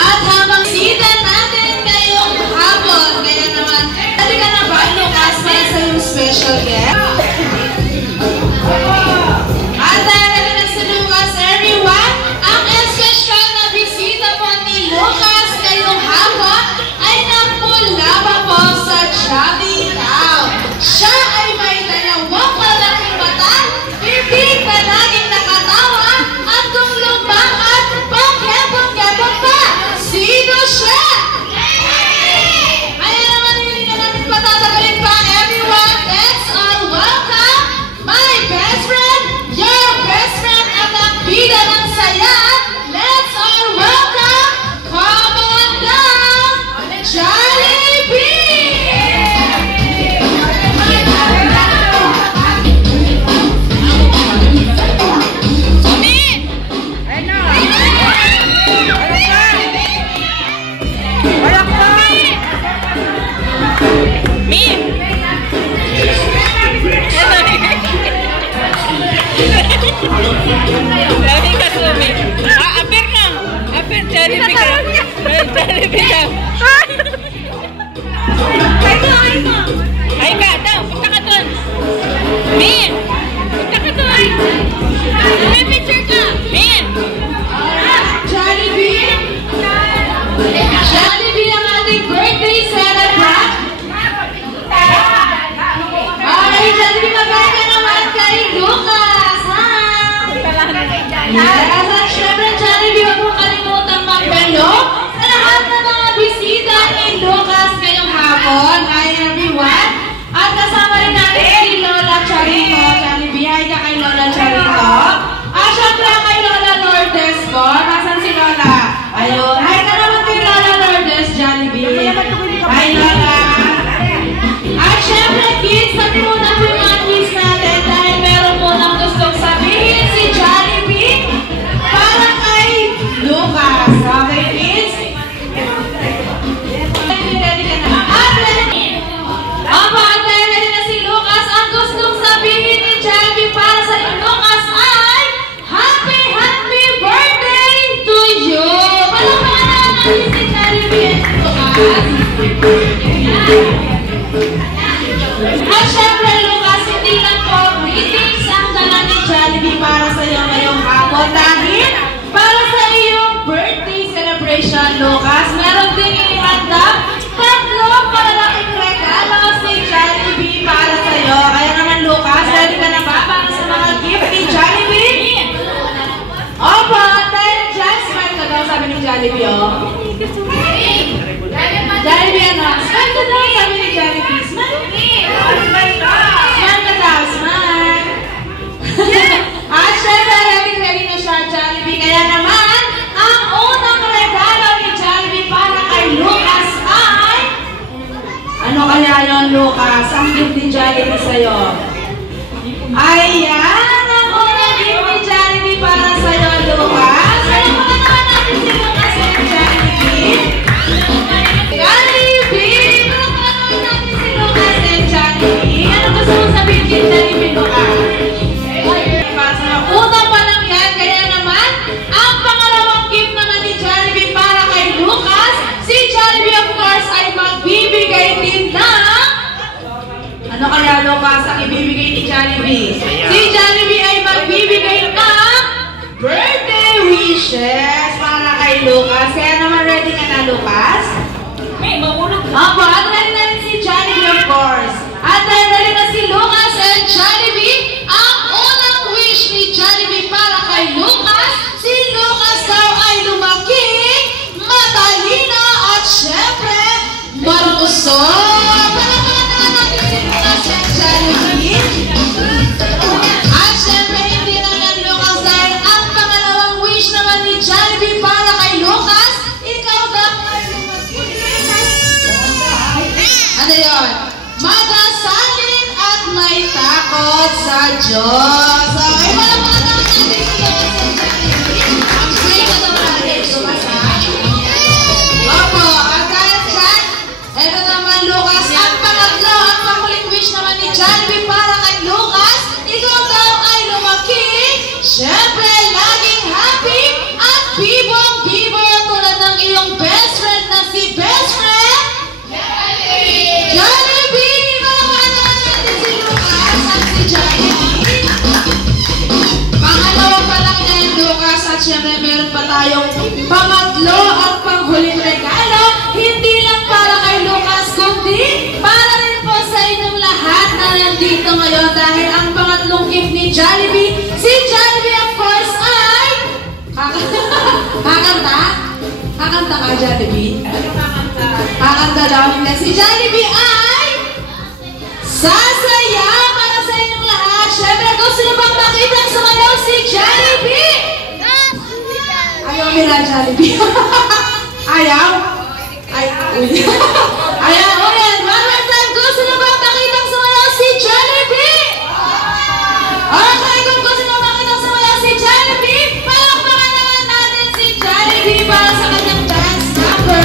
At habang sita natin ngayong hapon, kaya naman, dali ka na ba, Lucas, para sa iyong special guest? At dahil na si Lucas, everyone, ang special na bisita po ni Lucas ngayong hapon ay nagmula po sa Chubby Town. Siya ay may dalawang malaking mata, hindi ka laging nakatawa, at kung lumakad, pang-kebong-kebong pa. Sino siya? Kaya naman hindi na natin patatagalin pa, everyone. Let's all welcome my best friend, your best friend, at ang bida ng saya. Let's all welcome, come on down, Jollibee! Ay ka, daw, punta ka dun. Min, punta ka dun. May picture ka. Min. Jollibee! Jollibee ang ating birthday celebrant. Ay, Jollibee, maganda naman kay Lucas, ha? Yes, at syempre, Jollibee, huwag mong kalimutang mag-hello sa lahat ng mga bisita ni Lucas ngayong hapon. Hi, everyone. At kasama rin natin si Lola Charito. Jollibee, hi ka kay Lola Charito. At syempre kay Lola Lourdes po. Nasaan si Lola? Ayun. Hi ka naman kay Lola Lourdes, Jollibee. Hi, Lola. At syempre, kids, sabi muna po yung mga kids natin dahil meron po nang gustong sabihin si Jollibee para kay Lucas. Okay, kids? Ready ka na? At ready na si Lucas. Ang gustong sabihin ni Jollibee para sa Lucas ay Happy, Happy Birthday to you! Palakpakan natin si Jollibee at Lucas. At syempre, Lucas, hindi lang po greetings ang dala ni Jollibee para sa iyo ngayong hapon. Dahil para sa iyong birthday celebration, Lucas, meron din inihanda tatlong malalaking regalo si Jollibee para sa iyo. Kaya naman, Lucas, ready ka na ba para sa mga gift ni Jollibee? Opo, dahil dyan, smile ka daw, sabi ni Jollibee, oh. Jollibee, ano? Smile ka daw, sabi ni Jollibee. Smile ka daw, smile. At syempre, ready na siya, Jollibee. Kaya naman, ang unang regalo ni Jollibee para kay Lucas ay... Ano kaya yun, Lucas? Ang gift ni Jollibee sa'yo. Ayan, ang unang gift ni Jollibee para sa'yo, Lucas. Kaya naman natin si Lucas at Jollibee. Jollibee! Ano natin si Lucas at Jollibee? Ano gusto mo sabihin kay Jollibee, Lucas? Una pa lang yan, kaya naman, ang pangalawang gift naman ni Jollibee para kay Lucas, si Jollibee, of course, ay magbibigay din ng... Ano kaya, Lucas, ang ibibigay ni Jollibee? Si Jollibee ay magbibigay ng birthday wishes para kay Lucas. Kaya naman, ready ka na, Lucas? Opo, at ready na rin si Jollibee, of course. At ready na si Lucas and Jollibee. Ang unang wish ni Jollibee para kay Lucas, si Lucas daw ay lumaki, matalino, at syempre, marusok. Palakpakan natin si Lucas and Jollibee. At syempre, hindi na yan, Lucas, dahil ang pangalawang wish naman ni Jollibee para kay Lucas, ikaw daw ay lumaki. Ano yun? Madasalin at may takot sa Diyos. Okay, palakpakan natin si Lucas and Jollibee. Ang sweet na daw natin, Lucas, ha? Opo, at dahil dyan, eto naman, Lucas, ang pangatlo, ang pakuling wish naman ni Jollibee para kay Lucas, ikaw daw ay lumaki, syempre, laging happy at bibong-bibo tulad ng iyong pa tayong pangatlo ang panghuling regalo. Hindi lang para kay Lucas, kundi para rin po sa inyong lahat na nandito ngayon. Dahil ang pangatlong gift ni Jollibee, si Jollibee of course ay... Kakanta? Kakanta ka, Jollibee? Ano kakanta? Kakanta daw nila. Si Jollibee ay... Sasaya para sa inyong lahat. Siyempre, gusto nyo bang makita ang sumayaw si Jollibee? Ayaw nila, Jollibee. Ayaw? Ayaw ulit. One more time. Gusto nyo bang makita ang sumayaw si Jollibee? Okay, kung gusto nyo makita ang sumayaw si Jollibee, palakpakan naman natin si Jollibee para sa kanyang dance number.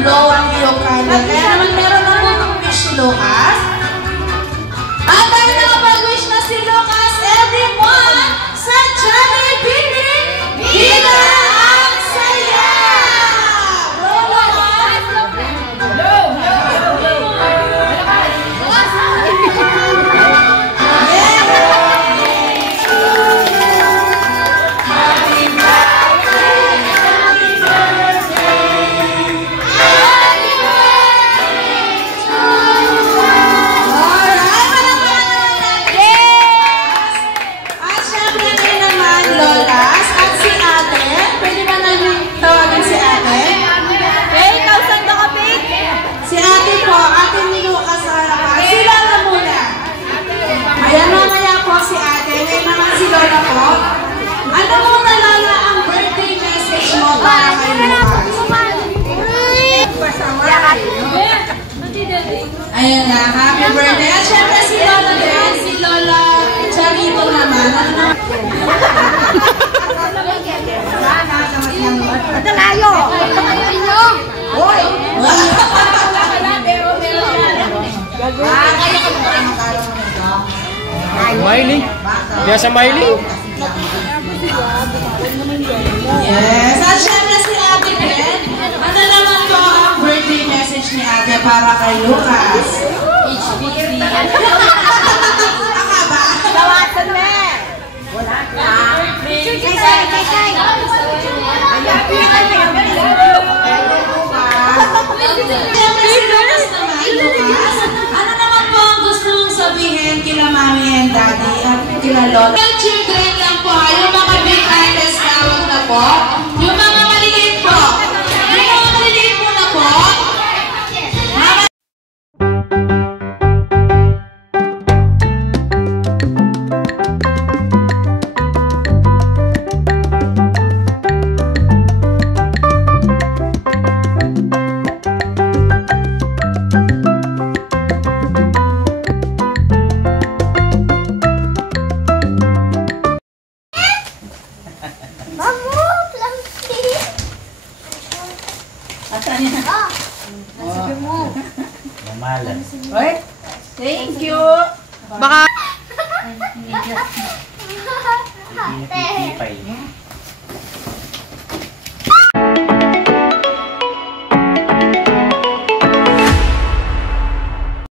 blow ang iyong candle. Kaya naman meron na po ng wish si Lucas. At dahil nakapag-wish na si Lucas, everyone, sa Jollibee, Vida ang Saya! Ano mo nalala ang birthday message mo para kay Lucas? Ayan na, happy birthday. At syempre si Lola din, si Lola Charito naman. Ito layo! Hoy! Miley? Kaya sa Miley? para kay Lucas. Akaba? Tawasan mo. Wala ka. Kay. Ano naman po ang gusto mong sabihin kila mami and daddy at kila lola? Yung children lang po, yung mga big artists tawag na po, yung mga maliliit po. Yung mga maliliit po na po. Right? Thank you. Baka... Pipipay.